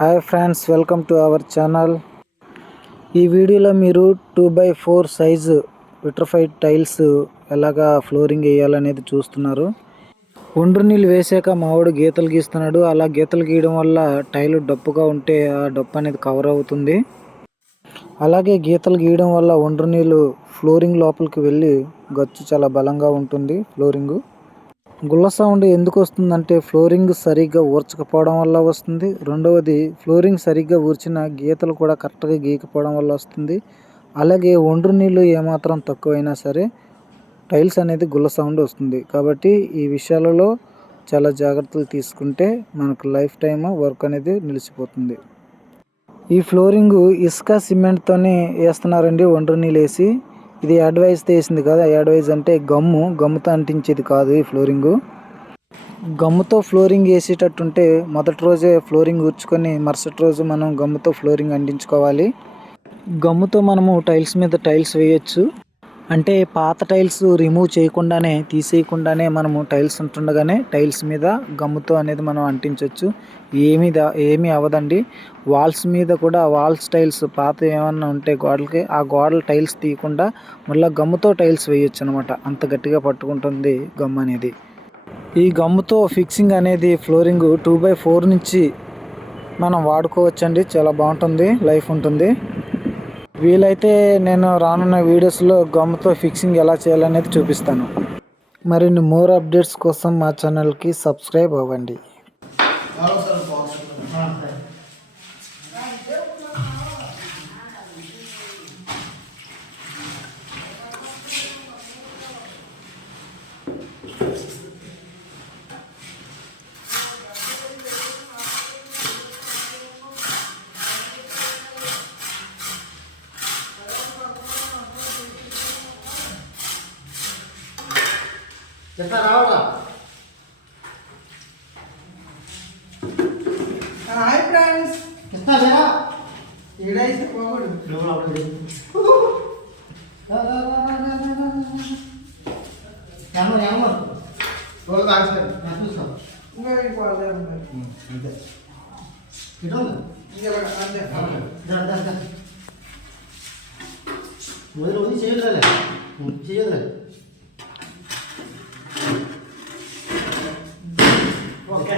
Hi friends, welcome to our channel. ఈ వీడియోలో మీరు 2x4 సైజు విట్రిఫైడ్ టైల్స్ ఎలాగా ఫ్లోరింగ్ వేయాలనేది చూస్తున్నారు. ఒండ్రు నీళ్ళు వేసాక మావాడు గీతలు గీస్తున్నాడు. అలా గీతలు గీయడం వల్ల టైలు డప్పుగా ఉంటే ఆ డప్పు అనేది కవర్ అవుతుంది. అలాగే గీతలు గీయడం వల్ల ఒండ్రు నీళ్ళు ఫ్లోరింగ్ లోపలికి వెళ్ళి గచ్చు చాలా బలంగా ఉంటుంది. ఫ్లోరింగు గుల్ల సౌండ్ ఎందుకు వస్తుందంటే ఫ్లోరింగ్ సరిగ్గా ఊర్చకపోవడం వల్ల వస్తుంది. రెండవది, ఫ్లోరింగ్ సరిగ్గా ఊర్చిన గీతలు కూడా కరెక్ట్గా గీకపోవడం వల్ల వస్తుంది. అలాగే ఒండ్రు నీళ్ళు ఏమాత్రం తక్కువైనా సరే టైల్స్ అనేది గుల్ల సౌండ్ వస్తుంది. కాబట్టి ఈ విషయాలలో చాలా జాగ్రత్తలు తీసుకుంటే మనకు లైఫ్ టైమ్ వర్క్ అనేది నిలిచిపోతుంది. ఈ ఫ్లోరింగ్ ఇసుక సిమెంట్తోనే వేస్తున్నారండి. ఒండ్రు నీళ్ళు వేసి, ఇది అడ్వైజ్తో వేసింది కదా. అడ్వైజ్ అంటే గమ్ముతో అంటించేది కాదు. ఈ ఫ్లోరింగు గమ్ముతో ఫ్లోరింగ్ వేసేటట్టుంటే మొదటి రోజే ఫ్లోరింగ్ ఊడ్చుకొని మరుసటి రోజు మనం గమ్ముతో ఫ్లోరింగ్ అంటించుకోవాలి. గమ్ముతో మనము టైల్స్ మీద టైల్స్ వేయచ్చు. అంటే పాత టైల్స్ రిమూవ్ చేయకుండానే, తీసేయకుండానే మనము టైల్స్ ఉంటుండగానే టైల్స్ మీద గమ్ముతో అనేది మనం అంటించవచ్చు. ఏమీ అవ్వదండి. వాల్స్ మీద కూడా వాల్స్ టైల్స్ పాత ఏమన్నా ఉంటే గోడలకి, ఆ గోడల టైల్స్ తీయకుండా మళ్ళీ గమ్ముతో టైల్స్ వేయచ్చు అనమాట. అంత గట్టిగా పట్టుకుంటుంది గమ్ అనేది. ఈ గమ్ముతో ఫిక్సింగ్ అనేది ఫ్లోరింగ్ 2x4 నుంచి మనం వాడుకోవచ్చండి. చాలా బాగుంటుంది, లైఫ్ ఉంటుంది. వీలైతే నేను రానున్న వీడియోస్లో గమ్ముతో ఫిక్సింగ్ ఎలా చేయాలనేది చూపిస్తాను. మరిన్ని మోర్ అప్డేట్స్ కోసం మా ఛానల్కి సబ్స్క్రైబ్ అవ్వండి. హాయ్ ఫ్రెండ్స్, ఏడైతే పోగొడు చేయదులే. ఓకే.